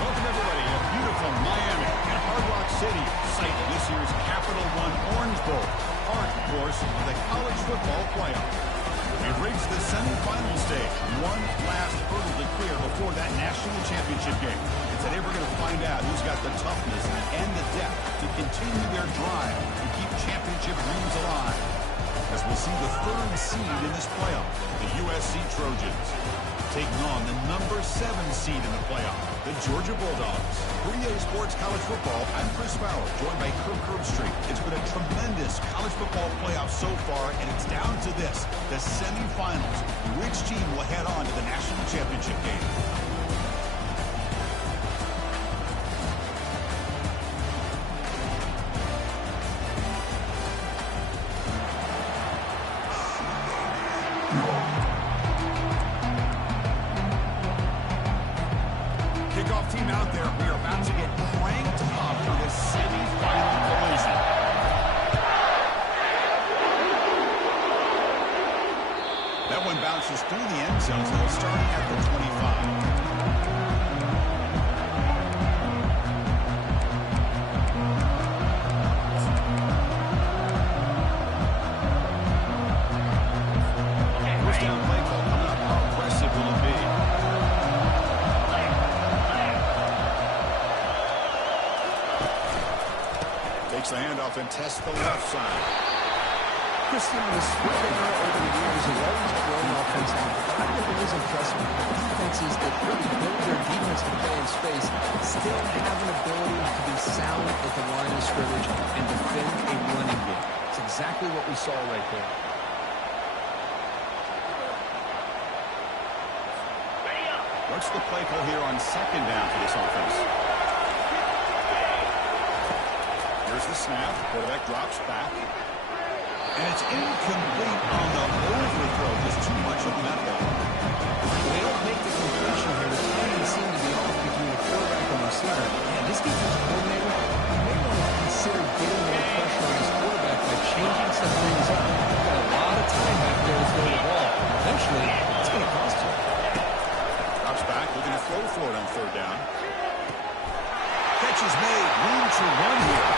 Welcome, everybody, to beautiful Miami and Hard Rock City, site of this year's Capital One Orange Bowl, part, of course, of the college football playoff. We've reached the semifinal stage, one last hurdle to clear before that national championship game. And today we're going to find out who's got the toughness and the depth to continue their drive and keep championship dreams alive. As we'll see the third seed in this playoff, the USC Trojans, taking on the number 7 seed in the playoff, the Georgia Bulldogs. For EA Sports College Football, I'm Chris Fowler, joined by Kirk Herbstreit. It's been a tremendous college football playoff so far, and it's down to this, the semifinals. Which team will head on to the national championship game? Kickoff team out there. We are about to get cranked up for this semi-final collision. That one bounces through the end zone, so they'll start at the 25. First down play call coming up. How aggressive will it be? Takes the handoff and tests the left side. Christian was switching her over the years has always grown offensively. I think it is impressive that defenses that really build their defense to play in space still have an ability to be sound at the line of scrimmage and defend a running game. It's exactly what we saw right there. What's the play call here on second down for this offense? Here's the snap. Quarterback drops back. And it's incomplete on the overthrow. Just too much on that ball. They don't make the completion here. The timing seemed to be off between the quarterback and receiver. And this defensive coordinator may want to consider getting more pressure on his quarterback by changing some things up. He's got a lot of time back there to throw the ball. Eventually, it's going to cost you. Drops back, looking to throw for it on third down. Catch is made, room to run here.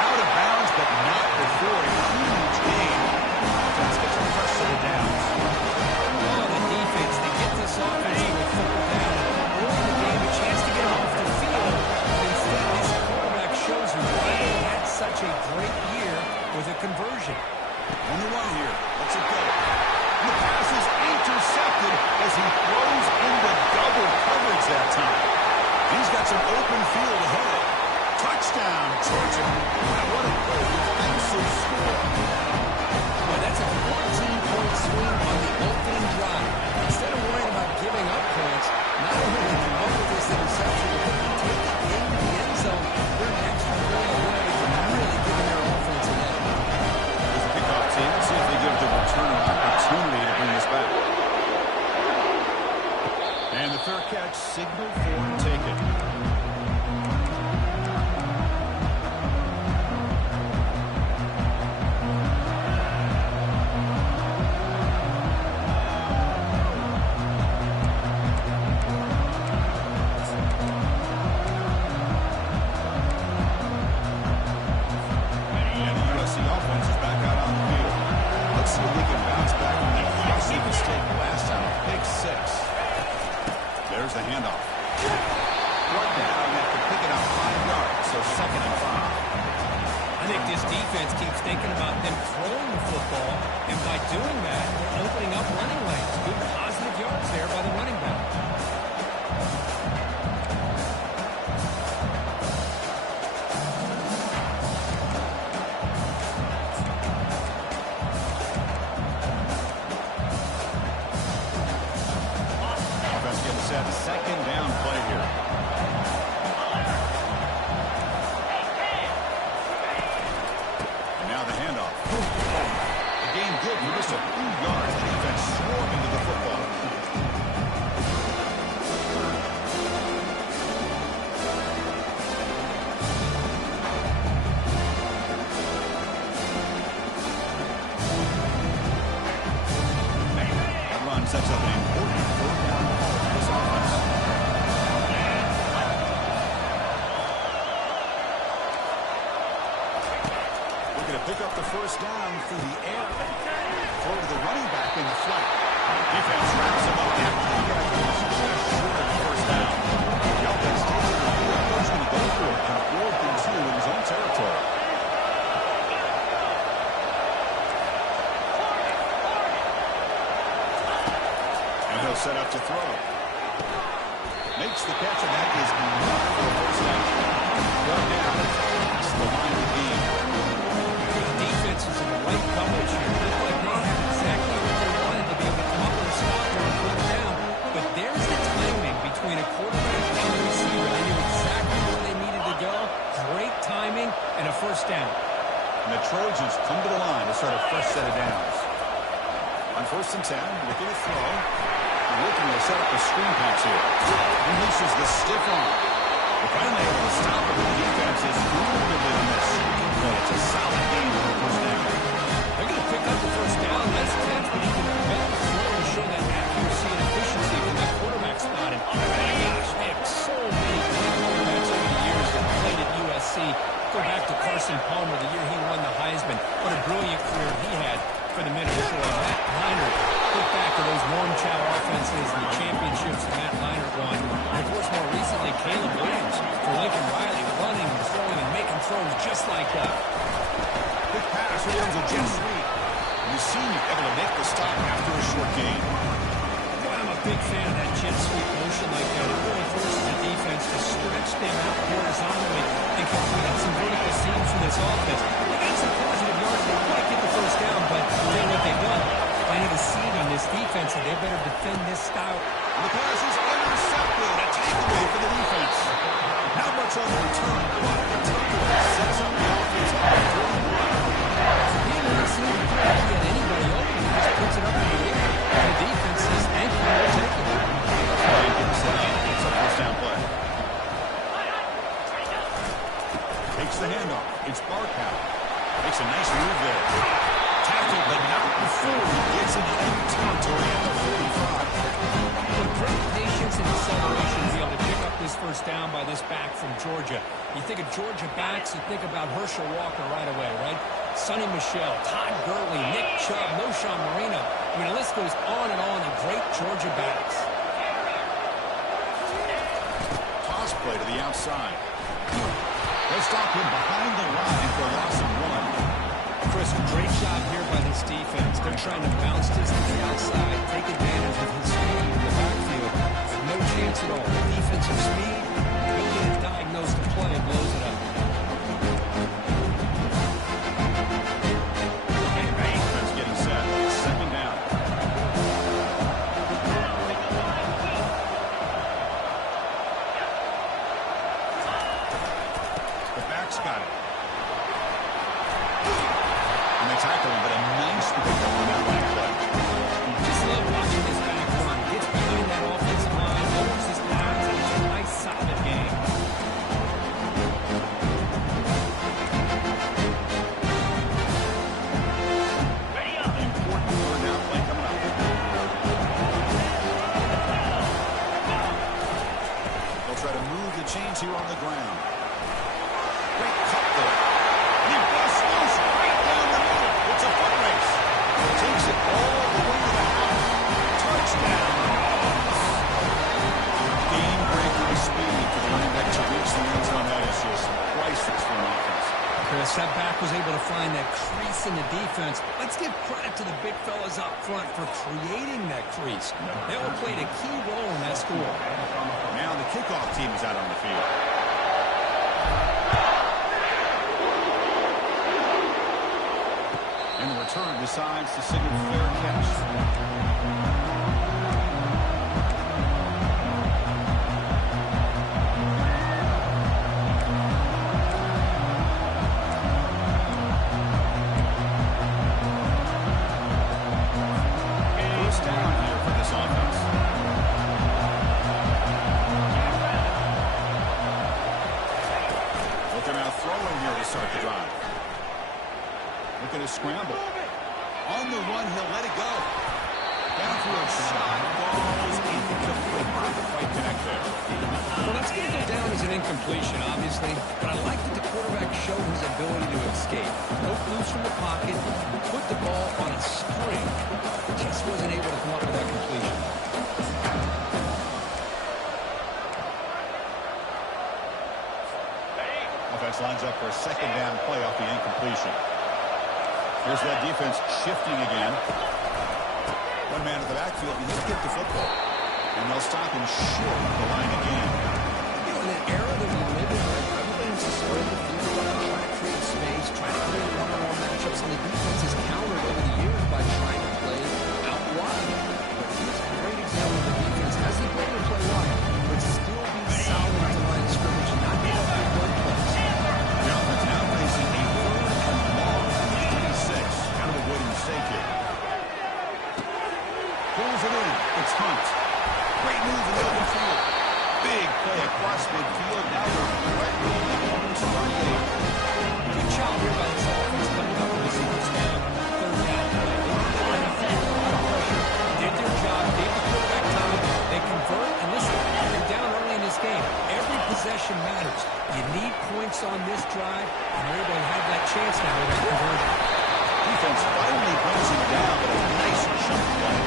Out of bounds, but not before a huge gain. Offense gets a fresh set of downs. Oh, the defense, they get this offense to a third down. Early in the game, a chance to get off the field. But instead, this quarterback shows you why he had such a great year with a conversion. On the run here, lets it go. The pass is intercepted as he throws into double coverage that time. He's got some open field ahead. Touchdown, Georgia. What a great defensive score. Boy, that's a 14-point swing on the opening drive. Instead of worrying about giving up points, not only did they come up with this interception, but they take it into the end zone. They're an extra point away from really giving their offense an edge. There's a kickoff team. Let's see if they give the return an opportunity to bring this back. And the fair catch, signal for and take it. see if we can bounce back from that fussy mistake last time. Big 6. There's the handoff. Brought down after picking up 5 yards, so 2nd and 5. I think this defense keeps thinking about them throwing the football, and by doing that, they're opening up running lanes. Good positive yards there by the running back. Offense getting set. 2nd down play here. Now the handoff. The game good for just a few yards. The defense swarming to the football. That run sets up an important 4th down call for this offense. Looking to pick up the 1st down through the air. Throw to the running back in the flat. Defense wraps him up after he got just short of the 1st down. The offense takes it to the field. He's going to go for it on 4th and 2 in his own territory. And he'll set up to throw. Makes the catch, and that is enough for a 1st down. Brought down past the line of the game. The defense is in the right coverage here. Looked like they had exactly what they wanted to be able to come up with a stop there and put it down. But there's the timing between a quarterback and a receiver. They knew exactly where they needed to go. Great timing and a 1st down. And the Trojans come to the line to start a fresh set of downs. On 1st and 10, looking to throw. Looking to set up a screen pass here. Releases the stiff arm. They're finally able to stop it. The defense is really good on this. But it's a solid game for the 1st down. They're going to pick up the 1st down. Nice catch, but he can prevent the throw to show that accuracy and efficiency from that quarterback spot. And, oh my gosh, they have so many great quarterbacks over the years that played at USC. Go back to Carson Palmer, the year he won the Heisman. What a brilliant career he had for the Minnesota. Matt Leinart, look back to those Norm Chow offenses and the championships that Matt Leinart won. And of course, more recently, Caleb Williams for Lincoln Riley, running and throwing and making throws just like that. Quick pass, here comes a jet sweep. And the senior able to make the stop after a short gain. Boy, I'm a big fan of that jet sweep motion like that. It really forces the defense to stretch them out horizontally and can create some vertical seams for this offense. They got some positive yards. They might get the 1st down, but tell what they've done. Planted a seed on this defense, and they better defend this style. And the pass is intercepted. A takeaway for the defense. Not much on the return, but the takeaway sets up the offense on the 31. Being in the seam, you can't get anybody open. He just puts it up in the air. And the defense says, thank you, we'll take it. And gets set up. It's a 1st down play. Takes the handoff. It's Barkow. Makes a nice move there. Tackled, but not before he gets into enemy territory at the 45. With great patience and acceleration to be able to pick up this 1st down by this back from Georgia. You think of Georgia backs, you think about Herschel Walker right away, right? Sonny Michel, Todd Gurley, Nick Chubb, Noshawn Marino. I mean, the list goes on and on of great Georgia backs. Toss play to the outside. They'll stop him behind the line for a loss of 1. Chris, great job here by this defense. They're trying to bounce this to the outside, take advantage of his speed in the backfield. No chance at all. Defensive speed, ability to diagnose the play, blows it up. Defense getting set. 2nd down. The back's got it. And they tackle him, but a nice pickup on that line play. Just love watching this back run. Gets behind that offensive line, lowers his downs, and it's a nice, solid game. Important 3rd down play coming up. They'll try to move the chains here on the ground. Great cut there. He busts loose right down the middle. It's a foot race. Yes, that back was able to find that crease in the defense. Let's give credit to the big fellas up front for creating that crease. They all played a key role in that score. Now the kickoff team is out on the field. And the return decides to signal fair catch. Scramble. On the run, he'll let it go. Downfield shot. Ball is incomplete. Not quite connect there. Well, that's going to go down as an incompletion, obviously. But I like that the quarterback showed his ability to escape. Broke loose from the pocket, put the ball on a string. Just wasn't able to come up with that completion. Offense lines up for a second down play off the incompletion. Here's that defense shifting again. One man at the backfield, and he's kicked the football. And they'll stop him short of the line again. You know, in an era that we live in, where everybody needs to spread the field out, try to create space, try to create one-on-one matchups, and the defense has countered over the years by trying to play out wide. But here's a great example of the defense has the ability to play wide, but still be solid at the line of scrimmage and not give up big run plays. The offense now facing a third and long. Kind of avoiding mistake here. Pulls it in. It's Hunt. Great move in the open field. Big play across midfield. Now they're threatening the home start. Good job here by this offense coming up with this first down. Third down play. Did their job. Gave the quarterback time. They convert. And listen, you're down early in this game. Every possession matters. You need points on this drive, and you're able to have that chance now with that conversion. Defense finally brings him down, but a nice chunk play.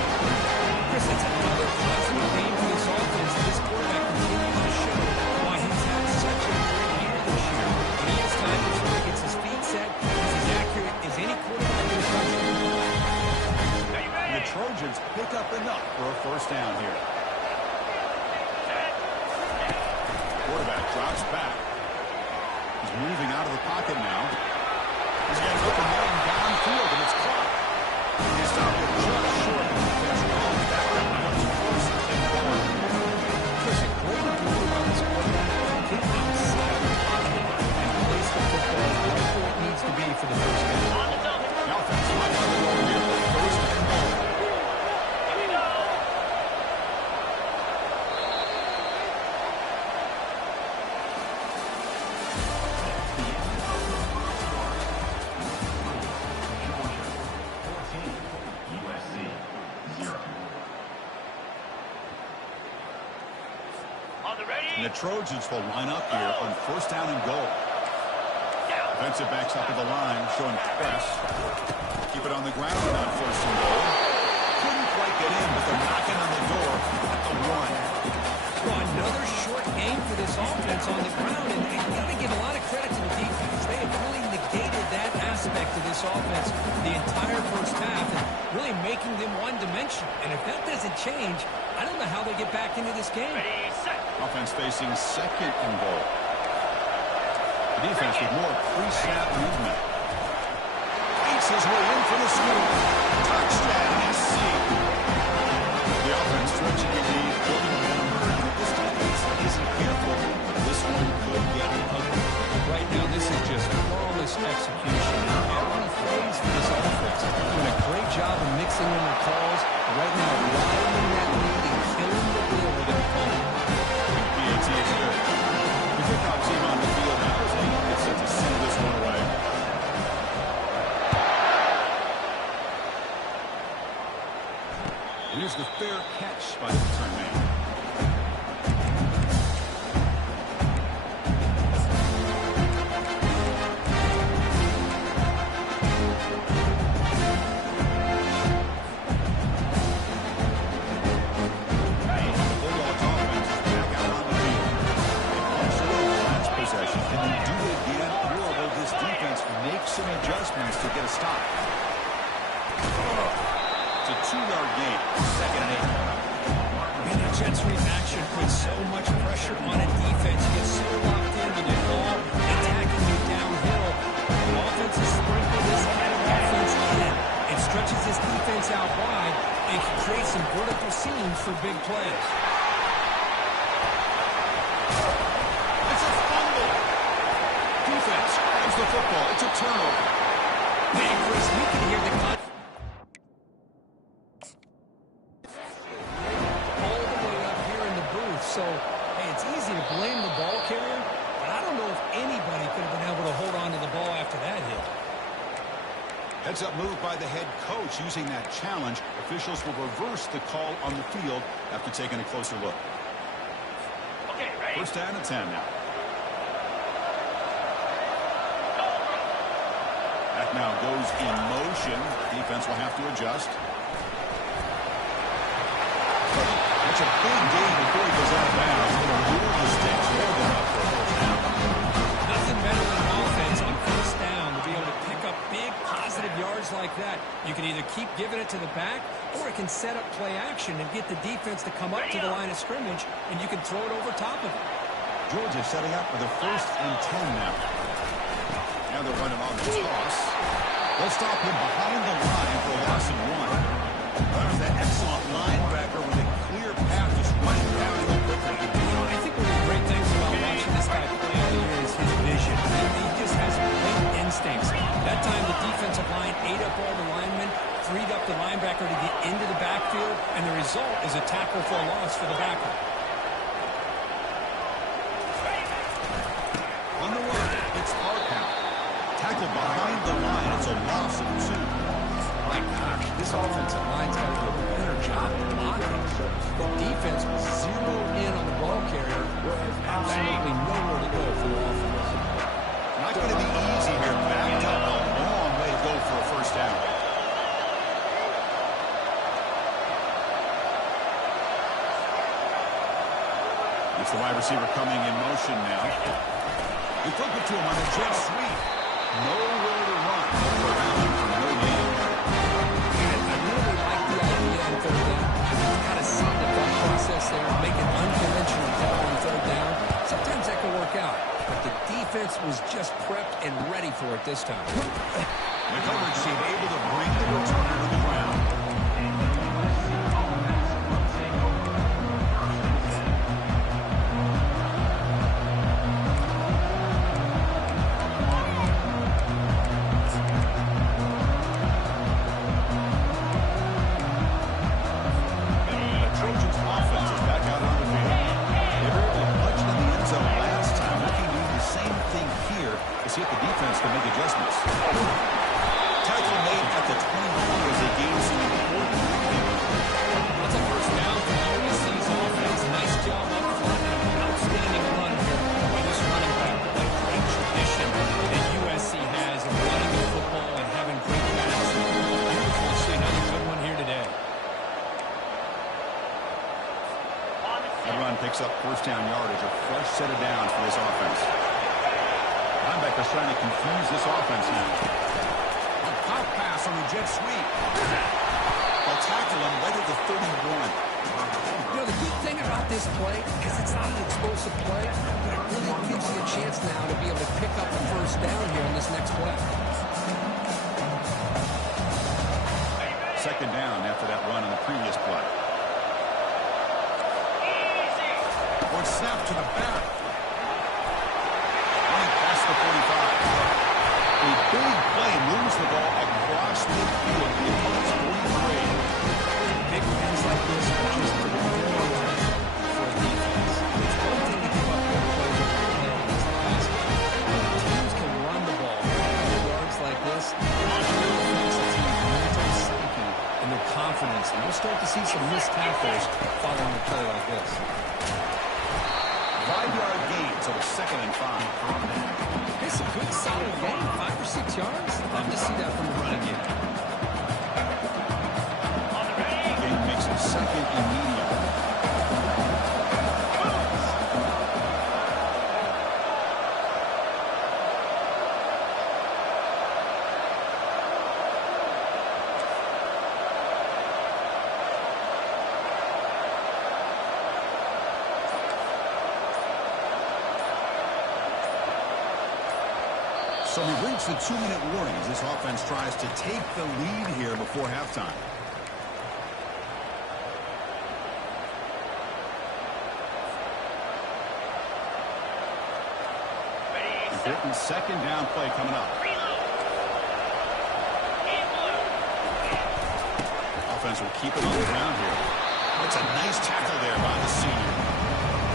Chris, it's another positive game for this offense. This quarterback continues to show why he's had such a great year this year. When he has time to throw, gets his feet set, he's as accurate as any quarterback in the country. The Trojans pick up enough for a first down here. Quarterback drops back. He's moving out of the pocket now. He's got an open man downfield, and it's caught. He stopped it just short of the defense. Goes back up now. It's first and goal. Chris, a great move on this quarterback. Get outside the pocket and place the football right where it needs to be for the first down. The offense might have the ball here. First and goal. And the Trojans will line up here on first down and goal. Defensive backs up at the line, showing press. Keep it on the ground on first and goal. Couldn't quite get in, but they're knocking on the door at the one. Well, another short game for this offense on the ground, and you got to give a lot of credit to the defense. They have really negated that aspect of this offense the entire first half and really making them one-dimensional. And if that doesn't change, I don't know how they get back into this game. Offense facing second and goal. The defense with more pre-snap movement. Makes his way in for the scoop. Touchdown, SC. The offense stretching the lead, building momentum. If this defense isn't careful, this one could get ugly. Right now, this is just flawless execution. Every phase for this offense. Doing a great job of mixing in the calls. Right now, riding that lead and killing the wheel with an opponent. BAT is good. The kickoff team on the field now as they get set to send this one away. Here's the fair catch by the return man. It's a 2-yard gain. 2nd and 8. And the Jets' reaction puts so much pressure on a defense. You get so locked in with the ball attacking you downhill. The offense is sprinkling this kind of offense in. It stretches this defense out wide and can create some vertical seams for big plays. It's a fumble. Defense grabs the football. It's a turnover. Man, Chris, we can hear the cut all the way up here in the booth. So, hey, it's easy to blame the ball carrier, but I don't know if anybody could have been able to hold on to the ball after that hit. Heads-up move by the head coach using that challenge. Officials will reverse the call on the field after taking a closer look. Okay, ready? First down and 10 now. That now goes in motion. Defense will have to adjust. That's a big gain before he goes out of bounds. It'll move the sticks more than up for a first down. Nothing better than an offense on first down to be able to pick up big positive yards like that. You can either keep giving it to the back, or it can set up play action and get the defense to come up to the line of scrimmage, and you can throw it over top of it. Georgia setting up for the 1st and 10 now. Now they're running on the toss. They'll stop him behind the line for a loss of 1. There's that excellent linebacker with a clear path just running downhill quickly. I think one of the great things about watching this guy play all year is his vision. He just has great instincts. That time the defensive line ate up all the linemen, freed up the linebacker to get into the backfield, and the result is a tackle for a loss for the backer. On the way, it's Arkow. Tackle behind the line. It's a loss of 2. My gosh, this offensive line's got to do a better job of blocking. The defense was zeroed in on the ball carrier. Absolutely nowhere to go for the offense. Not going to be easy here. Backed up a long way to go for a first down. It's the wide receiver coming in motion now. They flip it to him on the jet sweep. Nowhere to run. No gain. I really like the idea on third down. You kind of see the thought process there, make an unconventional call on third down. Sometimes that can work out, but the defense was just prepped and ready for it this time. The coverage team able to bring the returner to the ground. See if the defense can make adjustments. Tackle made at the 24 as they gain some important rebound. That's a first down for USC's offense. Nice job up front and an outstanding run here by this running back. What a great tradition that USC has of running the football and having great backs. Beautiful to see another good one here today. That run picks up first down yardage, a fresh set of downs for this offense. Linebacker's trying to confuse this offense now. A pop pass on the jet sweep. They'll tackle him right at the 31. You know, the good thing about this play is it's not an explosive play, but it really gives you a chance now to be able to pick up the first down here in this next play. Second down after that run on the previous play. Or snap to the back. The 45. A big play moves the ball across midfield. The opponent's 43. Big wins like this are just the norm for a defense. It's one thing to give up big plays over the hill in this class. Teams can run the ball 100 yards like this. Your defensive team's mental psyche and their confidence. And we'll start to see some missed tackles following a play like this. 5-yard gain, so it's 2nd and 5. It's a good solid gain, 5 or 6 yards. Love to see that from the running game. Gain makes it 2nd and medium. So we've reached the 2-minute warning as this offense tries to take the lead here before halftime. Important second down play coming up. Offense will keep it on the ground here. It's a nice tackle there by the senior.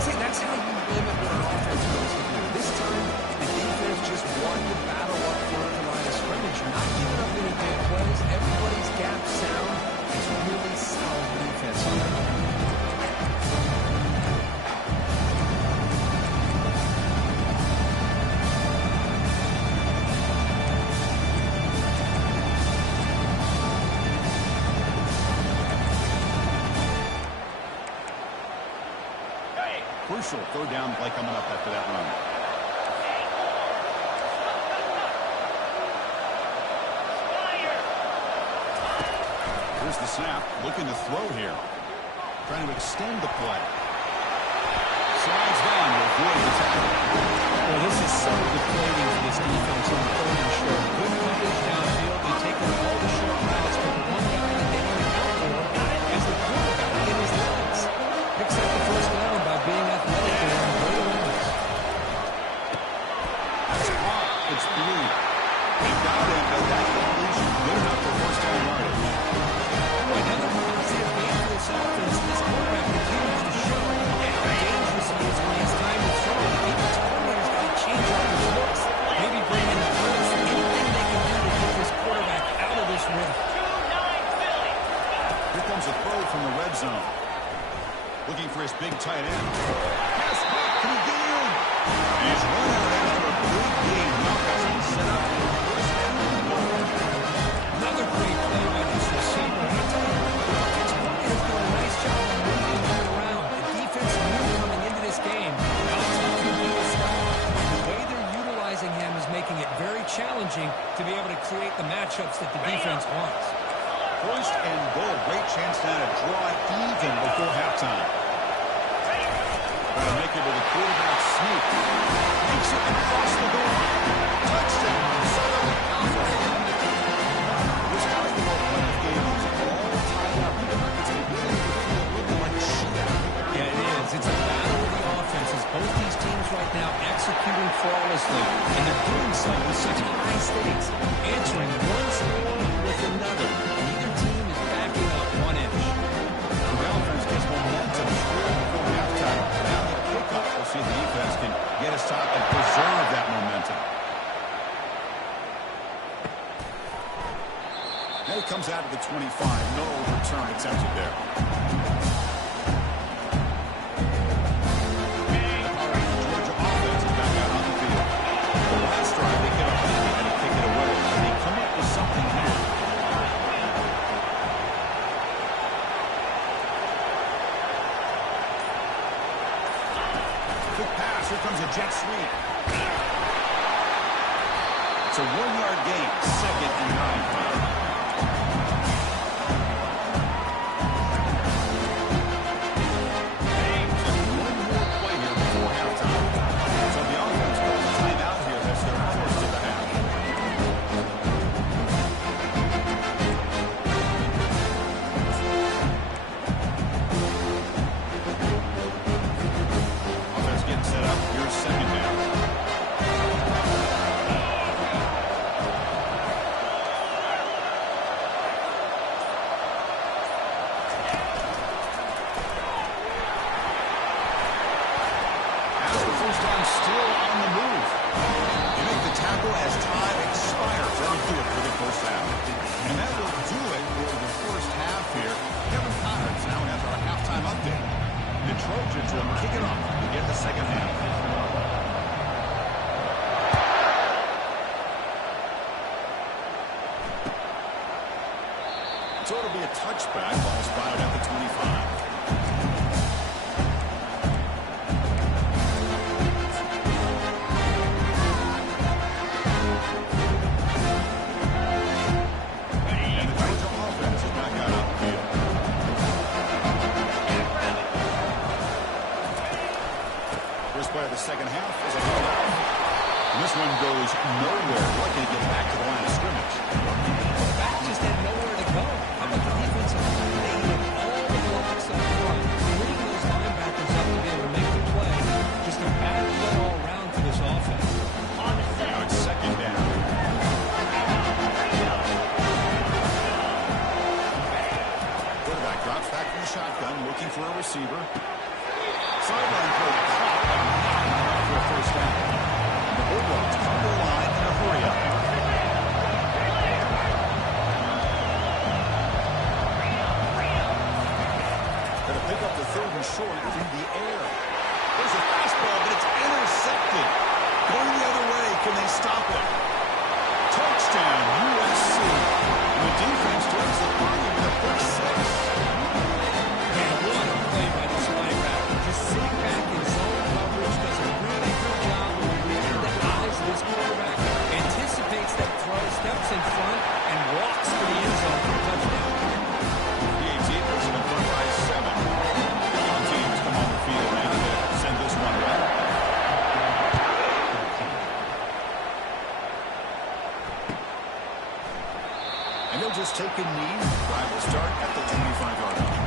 See, that's how you limit what an offense wants to do. This time, the defense just won the battle up front of the line of scrimmage. Not giving up any big plays. Everybody's gap sound. It's really solid defense on their own. Crucial third down play coming up after that run. Here's the snap. Looking to throw here. Trying to extend the play. Slides down to avoid the tackle. Well, this is so deflating for this defense on third and short. Good coverage downfield. They take on all the short routes, but the one guy that they don't account for is the quarterback in his legs. Picks up the first down by being athletic and on great awareness. That's caught. It's blue. He got it, but that completion good enough for first down yardage. Another positive game for this offense. This quarterback continues to show how dangerous he is when he has time to throw. Even his coordinator's got to change up his looks. Maybe bring in the blitz. Anything they can do to get this quarterback out of this rhythm. Here comes a throw from the red zone. Looking for his big tight end. Pass back. Can he get in? He's run out after a big game. Now has been set up for first down and goal. Another great play by this receiver. I tell you, the offense coordinator's doing a nice job of moving him around. The defense knew coming into this game how tough he'd be to stop. The way they're utilizing him is making it very challenging to be able to create the matchups that the defense wants. First and goal. Great chance now to draw it even before halftime. Trying to make it with a quarterback sneak. Makes it across the goal line. Touchdown. Southern California. This basketball playoff game is all tied up. It's beginning to feel a little like a shootout. Yeah, it is. It's a battle of the offenses. Both these teams right now executing flawlessly, and they're doing so with such high stakes, answering one score with another. Neither team is backing up 1 inch. The offense gets momentum straight before halftime. Now the kickoff. We'll see if the defense can get a stop and preserve that momentum. And it comes out to the 25. No return attempted there. Georgia offense is back out on the field. The last drive, they get a lead and they kick it away. And they come up with something here. Quick pass. Here comes a jet sweep. It's a 1-yard gain. 2nd and 9. Trojans will kick it off to get the second half. So it'll be a touchback. Ball spotted at the 25. Second half is a holdout. This one goes nowhere. Lucky to get back to the line of scrimmage. The back just had nowhere to go. How about the defensive line? They hit all the blocks up front, freeing those linebackers up to be able to make the play. Just a bad play all around for this offense. Now it's second down. Quarterback drops back from the shotgun, looking for a receiver. Sideline play caught, but not for a first down. The Bulldogs come to the line in a hurry-up. Going to pick up the third and short through the air. There's a fastball, but it's intercepted. Going the other way, can they stop it? Touchdown, USC. The defense joins the party with a pick six. And what a play by this linebacker. Just sitting back in zone coverage, does a really good job of reading the eyes of this quarterback, anticipates that throw, steps in front, and walks to the end zone for a touchdown. The 18 was in front by 7. Young teams come on the field now to send this one away. And they'll just take a knee. Drive will start at the 25-yard line.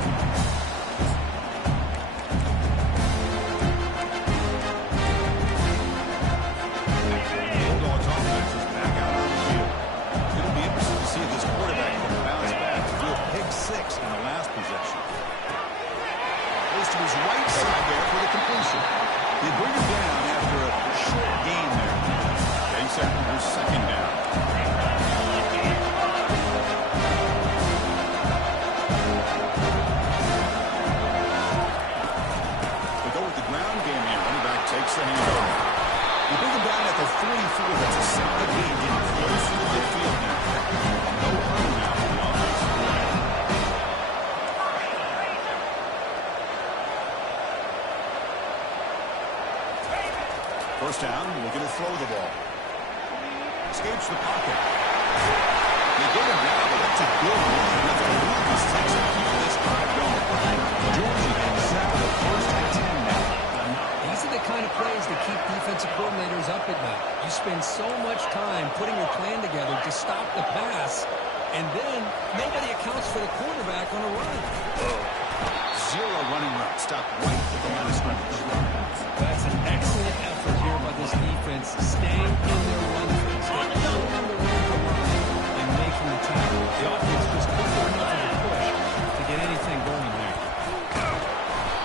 Bulldogs offense is back out on the field. It'll be interesting to see if this quarterback can bounce back to do a pick six in the last possession. Goes to his right side there for the completion. They bring him down after a short gain there. Takes after his second down. Takes the handoff. They bring him down at the 44. That's a solid gain, getting close to midfield now. No hurry now for the offensive line. First down, looking to throw the ball. Escapes the pocket. They get him now, but that's a good run. That's a Lucas takes it. Keep this drive going. Georgia getting set for the first and 10 now. These are the kind of plays that keep defensive coordinators up at night. You spend so much time putting your plan together to stop the pass, and then nobody accounts for the quarterback on a run. Zero running route. Stop right at the line of scrimmage. That's an excellent effort here by this defense, staying in their run phase. They're holding the room to run and making the tackle. The offense just couldn't get enough of a push to get anything going there.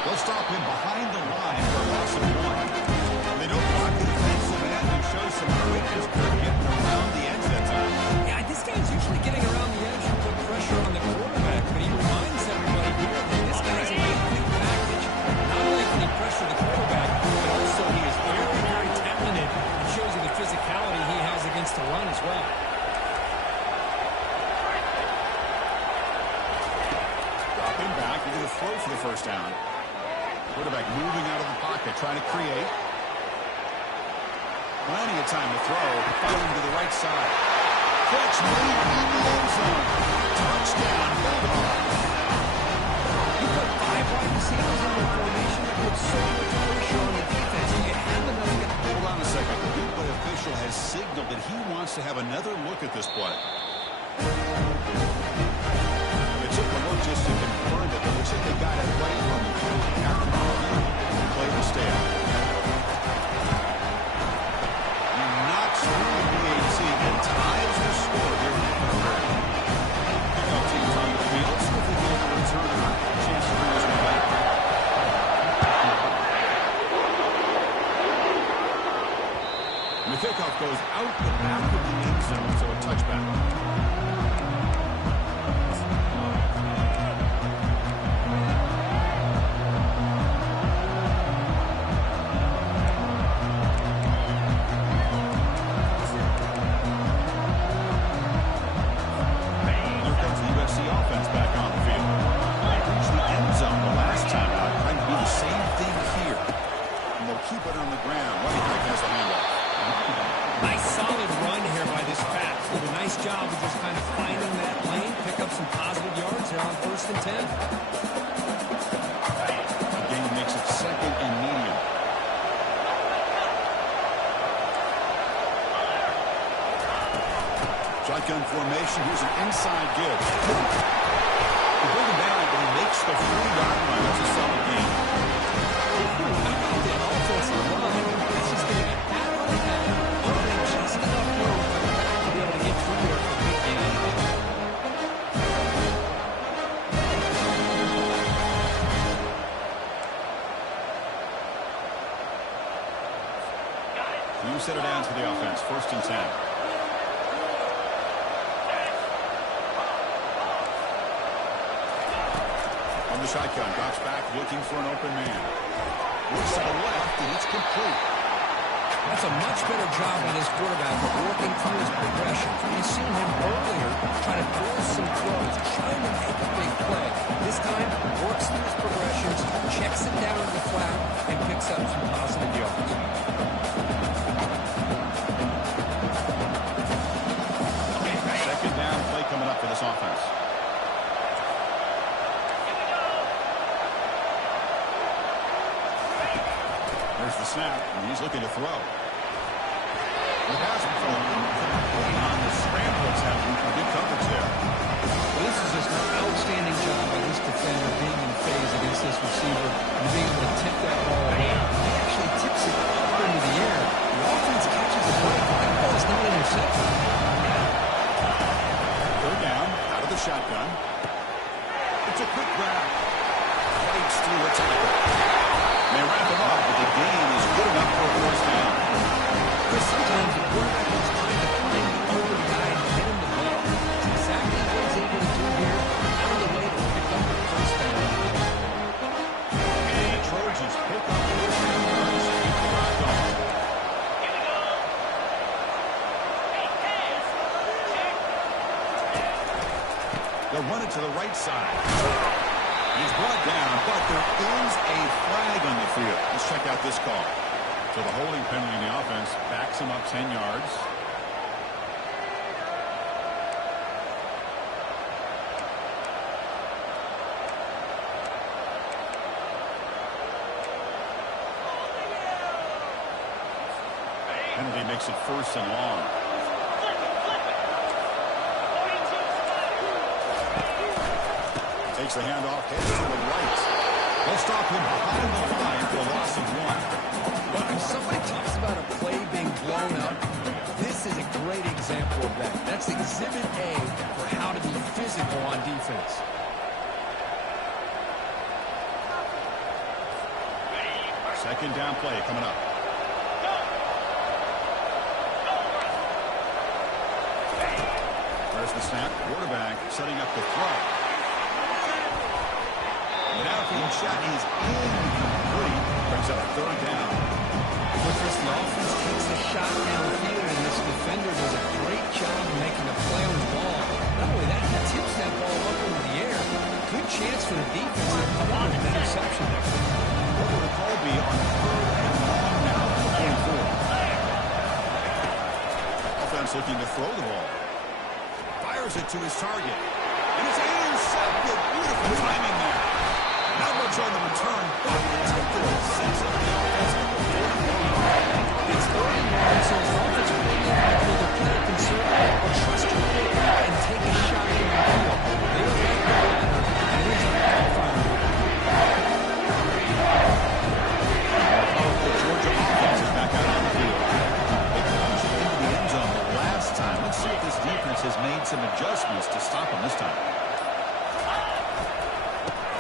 They'll stop him behind the line for a loss of 1. They don't block the defensive end who shows some quickness for getting around the edge that time. Yeah, this guy's usually getting around the edge and put pressure on the quarterback, but he reminds everybody here that this guy's a complete package. Not only can he pressure the quarterback, but also he is very, very talented. It shows you the physicality he has against the run as well. Dropping back, we're going to throw for the first down. Quarterback moving out of the pocket, trying to create. Plenty of time to throw. Firing to the right side. Catch made in the end zone. Touchdown, Bulldogs. You put 5 wide receivers in the formation, you put so much pressure on the defense. You have enough. Hold on a second. The replay official has signaled that he wants to have another look at this play. They took a look just to confirm it. It looks like they got it right from the after the review. The play will stay out. He knocks through the BAT and ties the score here in the third. Kickoff team's on the field. Let's see if they get a return or a chance to bring this one back. And the kickoff goes out the back of the end zone, so a touchback. Shotgun formation. Here's an inside give. He brings him down, but he makes the 3-yard line. That's a solid gain. That offensive line, this is going to be opening just enough room for the back to be able to get through there for a big gain. Few center downs for the offense. 1st and 10. On the shotgun, drops back, looking for an open man. Looks to the left, and it's complete. That's a much better job on his quarterback of working through his progressions. We've seen him earlier try to force some throws, trying to make a big play. This time, works through his progressions, checks it down to the flat, and picks up some positive yards. Second down play coming up for this offense. There's the snap, and he's looking to throw. The pass from on the scramble attempt. Good coverage there. Well, this is just an outstanding job by this defender being in phase against this receiver and being able to tip that ball around. He actually tips it up into the air. The offense catches the ball, but that ball is not intercepted. 3rd down, out of the shotgun. It's a quick grab. Fights through a tackle. They wrap it up, but the gain is good enough for a 1st down. Because sometimes the quarterback is trying to find the open guy and hit him the ball. That's exactly what he's able to do here. Found a way to pick up the 1st down. And the Trojans pick up 4 yards. Keep the rock on. They'll run it to the right side. He's brought down, but there is a flag on the field. Let's check out this call. So the holding penalty in the offense backs him up 10 yards. Penalty makes it 1st and long. Takes the handoff, heads to the right. They'll stop him behind the line for a loss of 1. But if somebody talks about a play being blown up, this is a great example of that. That's exhibit A for how to be physical on defense. Second down play coming up. There's the snap. Quarterback setting up the throw. The downfield shot is incomplete. Brings up 3rd down. With this, the offense takes the shot downfield, and this defender does a great job of making a play on the ball. Not only that, he tips that ball up into the air. Good chance for the defense to come up with an interception there. What will the call be on 3rd and long now? Going forward. Offense looking to throw the ball. Fires it to his target. And it's intercepted. Beautiful timing there. Not much on the return, but take the sense of the offense. It's 3rd and long, so as long as you're able to either play it conservative or trust your quarterback and take a shot in the field. They don't like the latter, and it ends up backfiring. The Georgia offense is back out on the field. They plunged into the end zone the last time. Let's see if this defense has made some adjustments to stop them this time.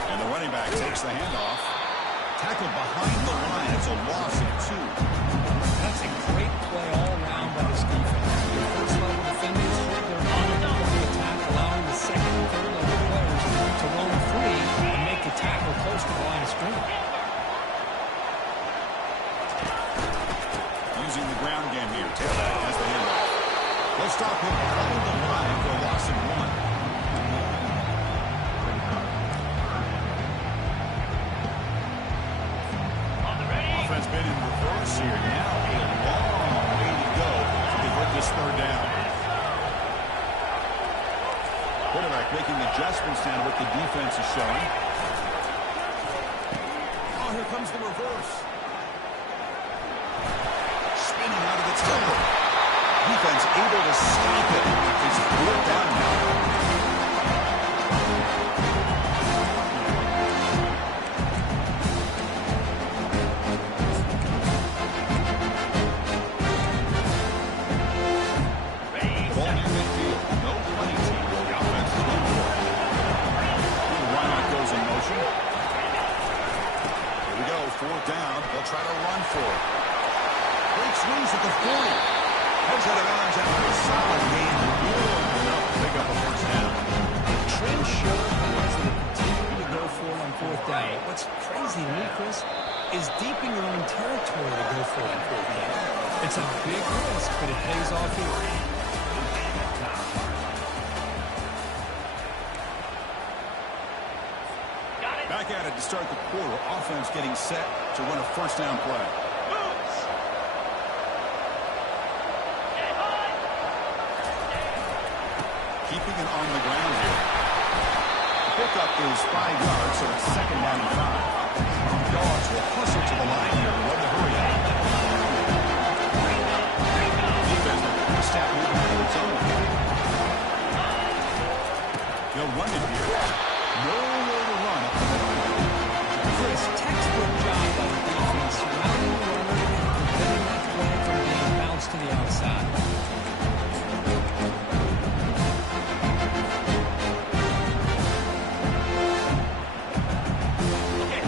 And the running back takes the handoff. Tackled behind the line. It's a loss of 2. That's a great play all around by this defense. The first-level defenders hold their own on the attack, allowing the second and third-level players to roam free and make the tackle close to the line of scrimmage. Using the ground game here. Taylor has the handoff. They'll stop him behind the line for a loss of 1. Offense been in reverse here. Now a long way to go to convert this 3rd down. Quarterback making adjustments now to what the defense is showing. Oh, here comes the reverse. Spinning out of the temple. Defense able to stop it. He's brought down now. Ball near midfield. No punting team. The offense is going for it. The wideout goes in motion. Here we go. 4th down. They'll try to run for it. Breaks loose at the 40. Heads out of bounds after a solid gain. More than enough to pick up a 1st down. The trend shows that they continue to go for it on 4th down. What's crazy to me, Chris, is deep in your own territory to go for it on 4th down. It's a big risk, but it pays off here. Back at it to start the quarter. Offense getting set to run a 1st down play. Keeping it on the ground here. The pickup is 5 yards, so it's 2nd down and 5. Dogs will hustle to the line here to run the hurry out. Defense will step moving to its own. They'll run it here. Nowhere to run up the middle. Chris, textbook job by the defense, surrounding the runner and preventing that play from being bounced to the outside.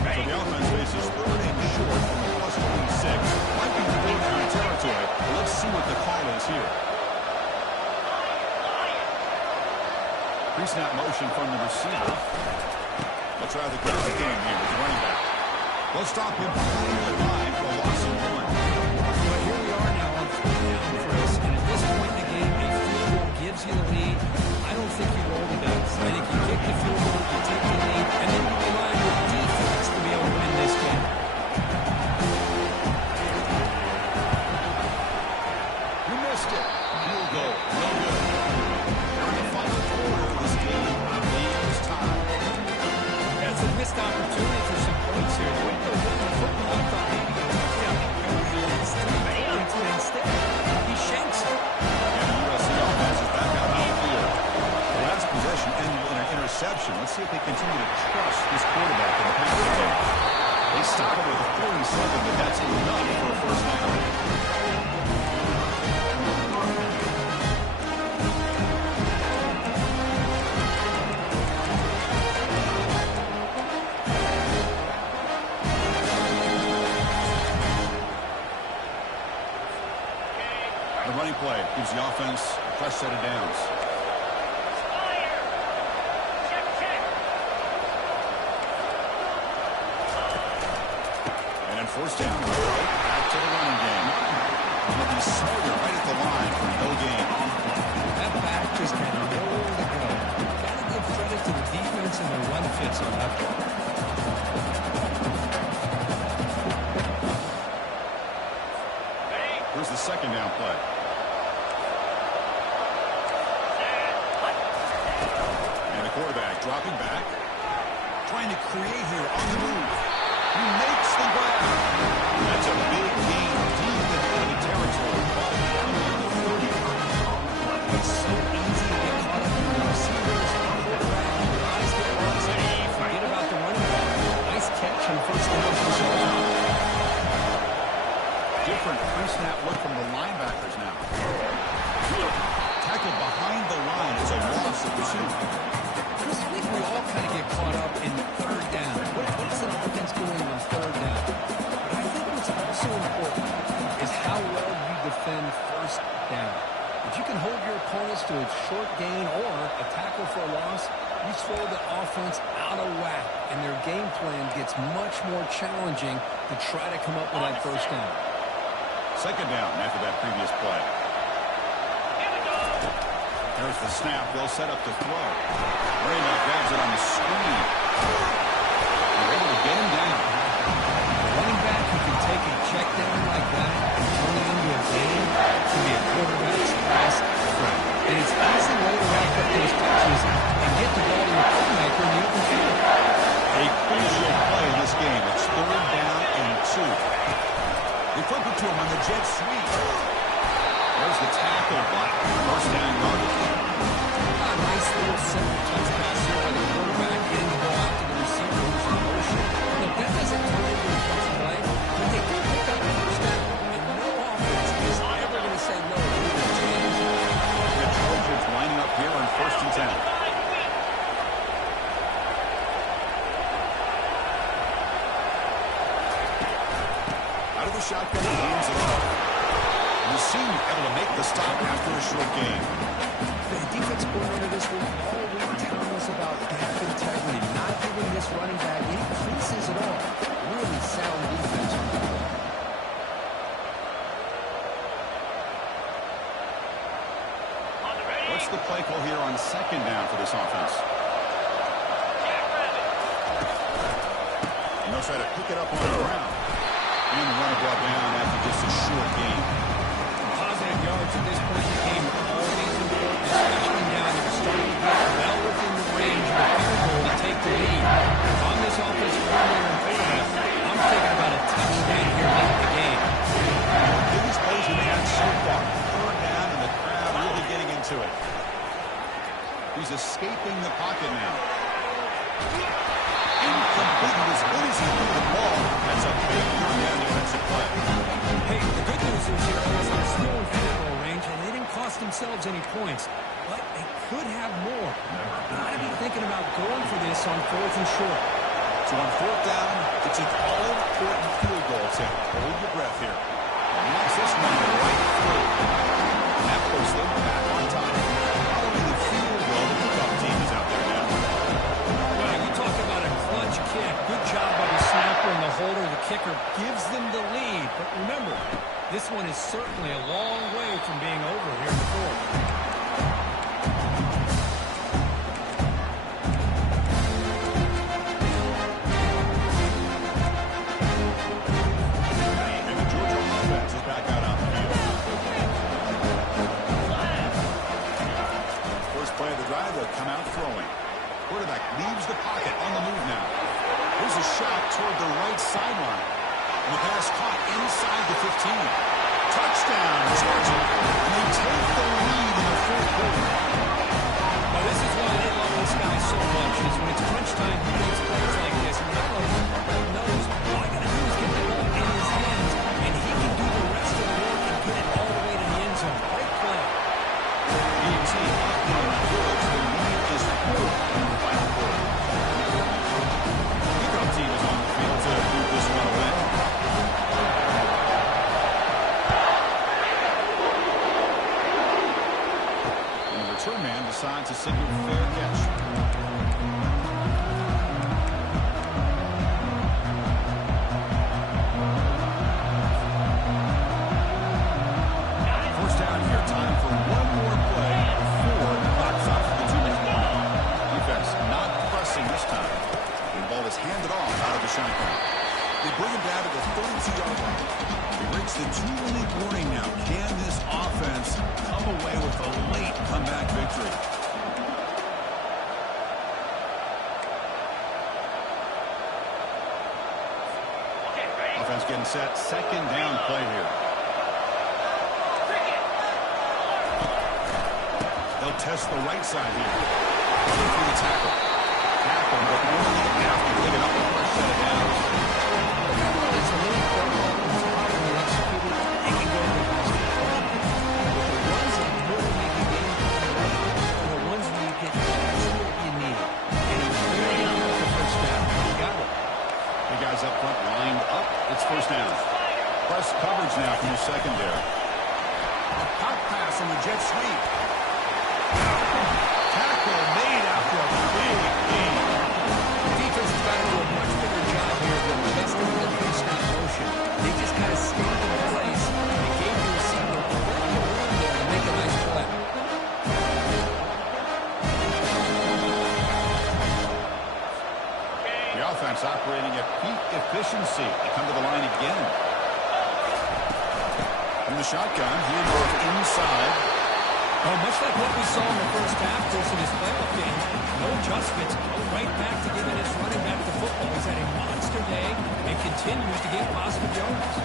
So the offense faces 3rd and short from the +26. Might be 4th down territory. But let's see what the call is here. Pre-snap motion from the receiver. They'll try the ground game here with the running back. They'll stop him behind the line for a loss of 1. But here we are now on 4th down, Chris, and at this point in the game, a field goal gives you the lead. I don't think you roll the dice. I think you kick the field goal, you take the lead, and then you rely on your defense to be able to win this game. You missed it. Field goal. No good. During the final quarter, this game is tied. That's a missed opportunity for some points here. The way they're winning football, I thought maybe a touchdown instead. He shanks it. And the USC offense is back out on the field. The last possession ended in an interception. Let's see if they continue to trust this quarterback in the passing game. They stop it with a 47, but that's enough for a 1st down. The running play gives the offense a fresh set of downs. And then 1st down, back to the running game. And he's smarter right at the line for no gain. That back just had nowhere to go. Got to give credit to the defense and the run fits on that play. Here's the 2nd down play. And the quarterback dropping back. Trying to create here on the move. He makes the grab. That's a big gain deep in enemy territory. Ball down near the 30. It's so easy to get caught up in the receivers, quarterback, your eyes get lost. Forget about the running back. Nice catch on 1st down for Sean. Different pre-snap look from the linebackers now. Tackle behind the line is a loss of 2. Chris, I think we all kind of get caught up in 3rd down. What is an offense doing on 3rd down? But I think what's also important is how well you defend 1st down. If you can hold your opponents to a short gain or a tackle for a loss, you throw the offense out of whack, and their game plan gets much more challenging to try to come up with that 1st down. 2nd down after that previous play. There's the snap. They'll set up to throw. Running back grabs it on the screen. They're able to get him down. A running back who can take a check down like that and turn it into a gain can be a quarterback's best friend. And it's an easy way to rack up those touches and get the ball to your playmaker in the open field. A crucial play in this game. It's 3rd down and 2. They flip it to him on the jet sweep. There's the tackle block. shotgun and hands it off. And the senior able to make the stop after a short game. The defense coordinator this week all week telling us about gap integrity, not giving this running back any creases at all. Really sound defense on that. What's the play call here on second down for this offense? And they'll try to pick it up on the ground. And the runner brought down after just a short gain. Positive yards at this point in the game are always important, especially now that you're starting to get well within the range of a field goal to take the lead. If I'm this offensive coordinator and quarterback, I'm thinking about a touchdown here late in the game. Biggest plays we've had so far. Third down and the crowd really getting into it. He's escaping the pocket now. Incomplete as good as he threw the ball. That's a big third down defensive play. Hey, the good news is here is they're still in field goal range, and they didn't cost themselves any points. But they could have more. Got to be thinking about going for this on 4th and short. So on 4th down, it's an all-important field goal attempt. Hold your breath here. Knocks this one right through. That puts them back on top. Following the field goal, the kickoff team is out there now. Well, you talk about a clutch kick. Good job by the snapper and the holder. The kicker gives them the lead. But remember, this one is certainly a long way from being over here in the 4th. Quarterback leaves the pocket on the move now. Here's a shot toward the right sideline. And the pass caught inside the 15. Touchdown, Georgia. And they take the lead in the 4th quarter. Now, this is why they love this guy so much, is when it's crunch time, he makes plays like this. And he knows all I got to do is get the ball in his hands, and he can do the rest of the work and get it all the way to the end zone. Great play. ET up on George. The lead is 4 in the final quarter. The kickoff team is on the field to move this one away. And the return man decides to signal fair catch. First down here. Time for one more play before the clock stops for the 2-minute warning. Defense not pressing this time. The ball is handed off out of the shotgun. They bring him down to the 32-yard line. They reach the 2-minute warning now. Can this offense come away with a late comeback victory? Offense getting set. Second down play here. They'll test the right side here. Looking for the tackle. Tackle, but only after picking up the first set of downs. It's a little properly executed. They can go to the basket. But the ones that really make a game are the ones where you get just what you need. And it's very on the first down. You got it. The guys up front lined up. It's first down. Press coverage now from the secondary. Hot pass on the jet sweep. Tackle made after a big gain. The defense has got to do a much bigger job here than testing the pre-snap motion. They just got to stand in place and gave the receiver plenty of room there to make a nice play. The offense operating at peak efficiency. They come to the line again. From the shotgun, here goes inside. Oh, much like what we saw in the first half, Chris, in his playoff game. No adjustments. Go right back to giving his running back the football. He's had a monster day and continues to get positive yards.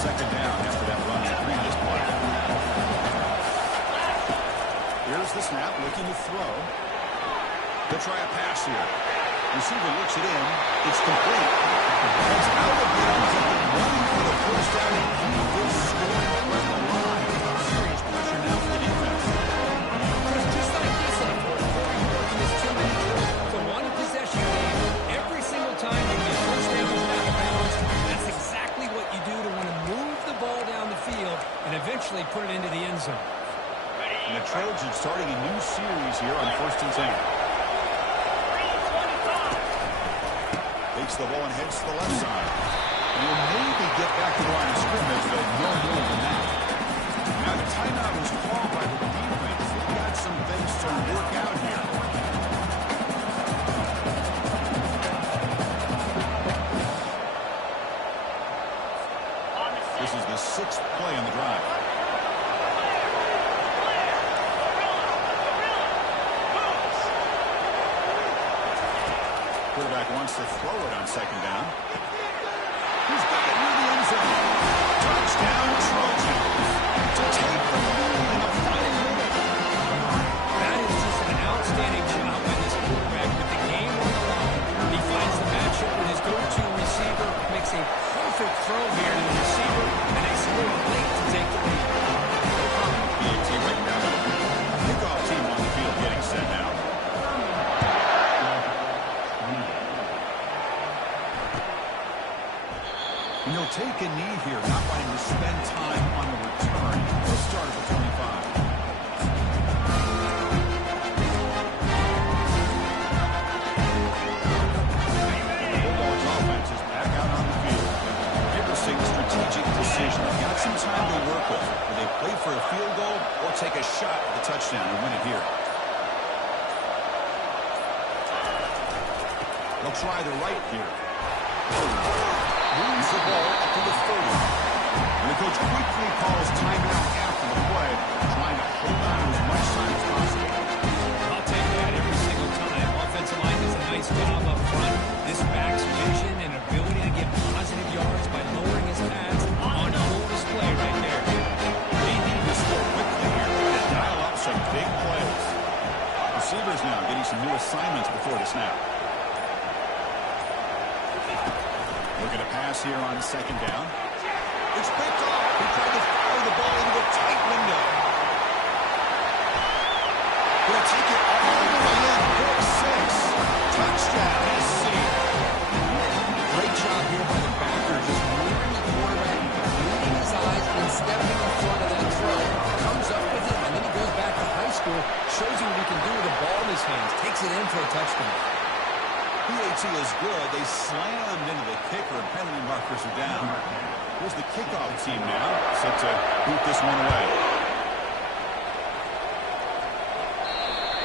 Second down after that run in the previous play. Here's the snap, looking to throw. They'll try a pass here. Receiver looks it in. It's complete. It's out of bounds at the running for the first down and keep this scoring from the line. Serious pressure now for the defense. Chris, just like this in the fourth quarter, you work in this 2-minute drill. It's a one-possession game. Every single time you get first down first and 10. Takes the ball and heads to the left side. Will maybe get back to the line of scrimmage, but no more than that. Now the timeout was called by the defense. They've got some things to work out here. This is the 6th play in the drive. Quarterback wants to throw it on second down. He's got it near the end zone. Touchdown, Trojans. To take the lead in the final minute. That is just an outstanding job by this quarterback with the game on the line. He finds the matchup with his go-to receiver, makes a perfect throw here to the receiver, and they score late to take the lead. PAT right now. Kickoff team on the field getting set now. And he'll take a knee here, not wanting to spend time on the return. He'll start at the 25. Bulldogs offense is back out on the field. Interesting strategic decision. They've got some time to work with. Will they play for a field goal or take a shot at the touchdown and win it here? They'll try the right here. Moves the ball up to the 30. And the coach quickly calls timeout after the play, trying to hold on to as much time as possible. I'll take that every single time. Offensive line does a nice job up front. This back's vision and ability to get positive yards by lowering his pads on full display right there. They need to score quickly here to dial up some big plays. Receivers now getting some new assignments before the snap. Looking to pass here on second down. It's picked off. He tried to fire the ball into a tight window. Going to take it all the way in. Pick 6. Touchdown, SC. Great job here by the backer, just moving the quarterback, leading his eyes, and stepping in front of that throw. Comes up with it, and then he goes back to high school, shows you what he can do with the ball in his hands, takes it in for a touchdown. PAT is good. They slammed into the kicker, and penalty markers are down. Here's the kickoff team now, set to boot this one away.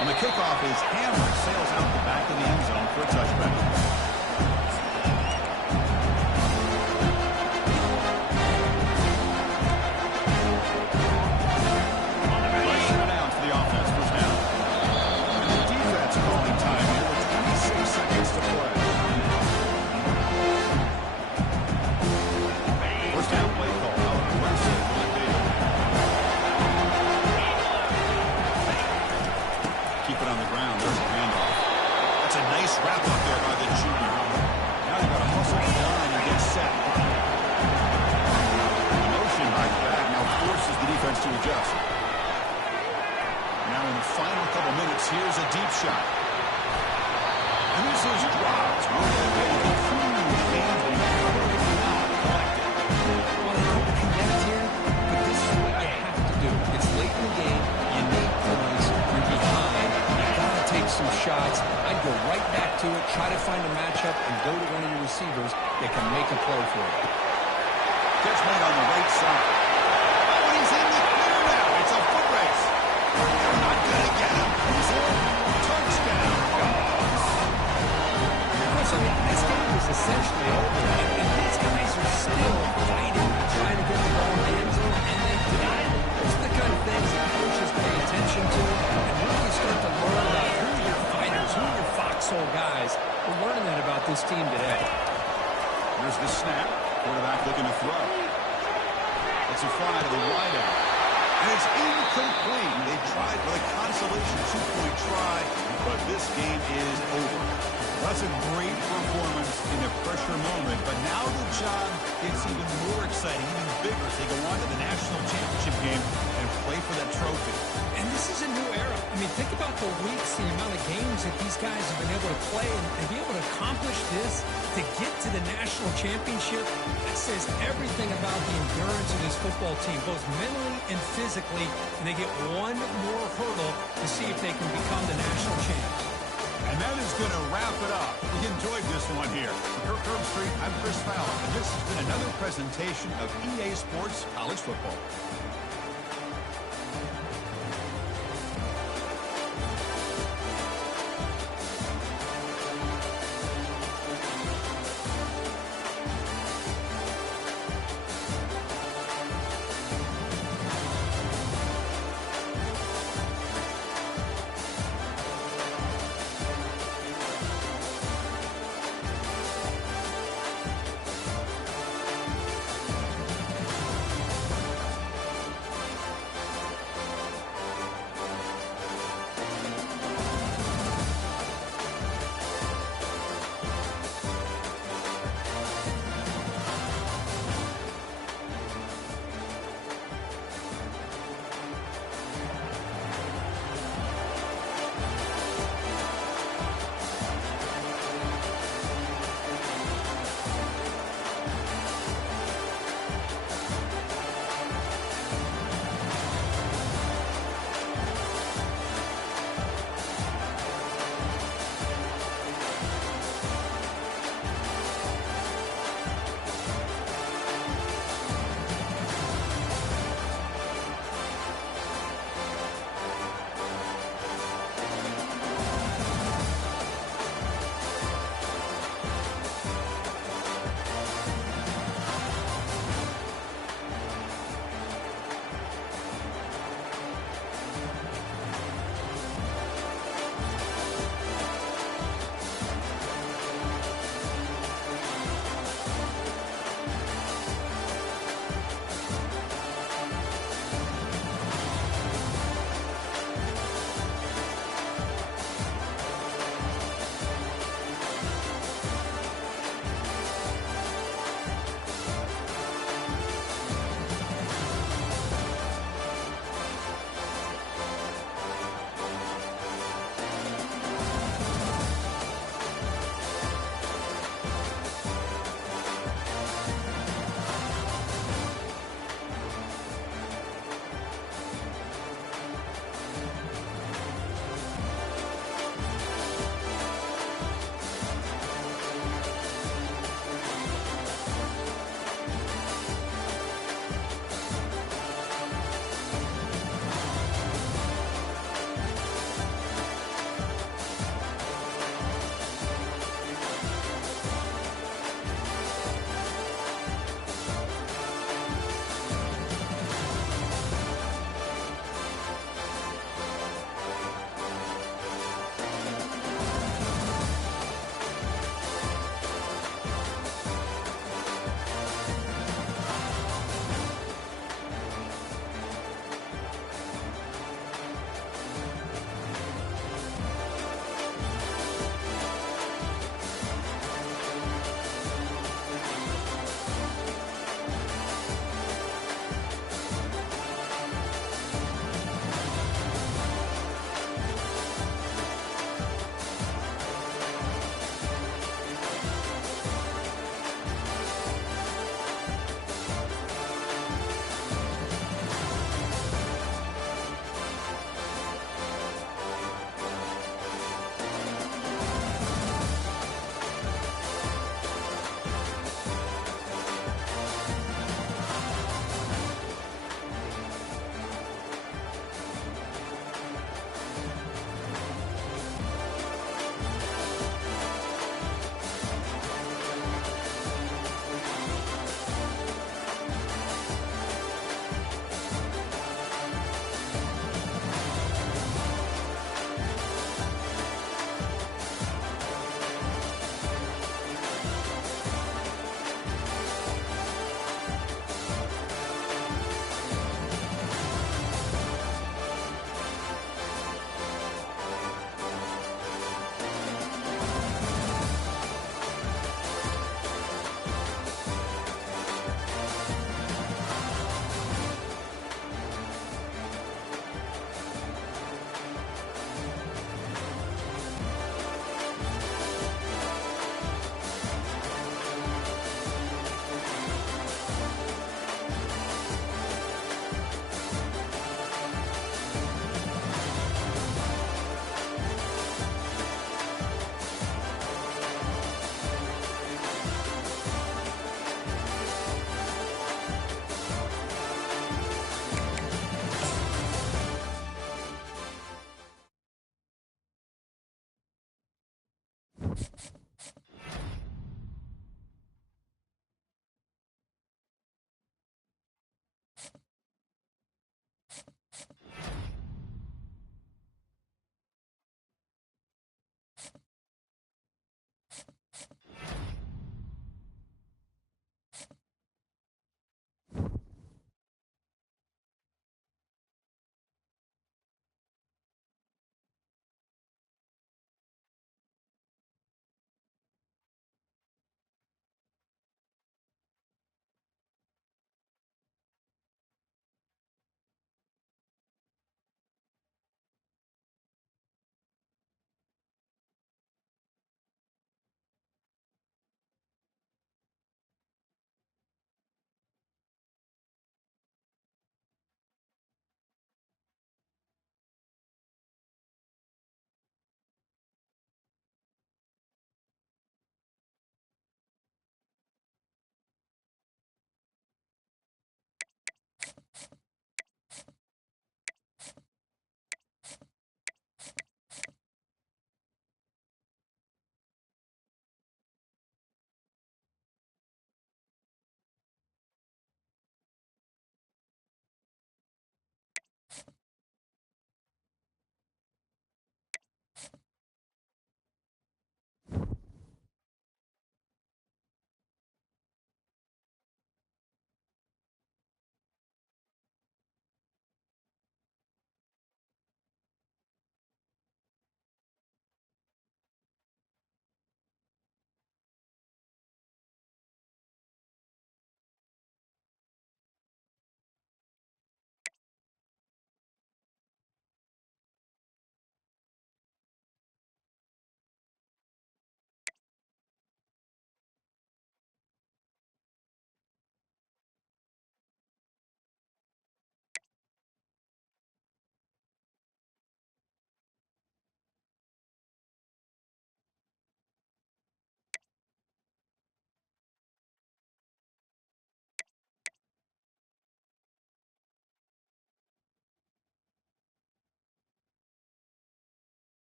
On the kickoff is Hammer, sails out the back of the end zone for a touchback. Wrap up there by the junior. Now they've got to hustle the line and get set. The motion by the back now forces the defense to adjust. Now in the final couple minutes, here's a deep shot. And this is dropped. Huge fans will cover it not collected. Well, they don't connect here, but this is what you have to do. It's late in the game. You need points. You're behind. You've got to take some shots. I'd go right back to it, try to find a matchup, and go to one of your receivers that can make a play for you. Catch made on the right side. Oh, he's in the clear now. It's a foot race. They're not going to get him. He's in. Touchdown, Dogs. Chris, I mean, this game is essentially over, and these guys are still fighting, trying to get the ball in the end zone, and they did it. Those are the kind of things that coaches pay attention to, and really start to learn about who your fighters, who your foxhole guys. We're learning that about this team today. Here's the snap. Quarterback looking to throw. It's a fly to the wideout. And it's incomplete. They tried for the consolation two-point try, but this game is over. That's a great performance in a pressure moment, but now the job gets even more exciting, even bigger as they go on to the national championship game and play for that trophy. And this is a new era. I mean, think about the weeks, the amount of games that these guys have been able to play and be able to accomplish this, to get to the national championship, that says everything about the endurance of this football team, both mentally and physically, and they get one more hurdle to see if they can become the national champs. And that is going to wrap it up. We enjoyed this one here. For Kirk Herbstreit, I'm Chris Fowler, and this has been another presentation of EA Sports College Football.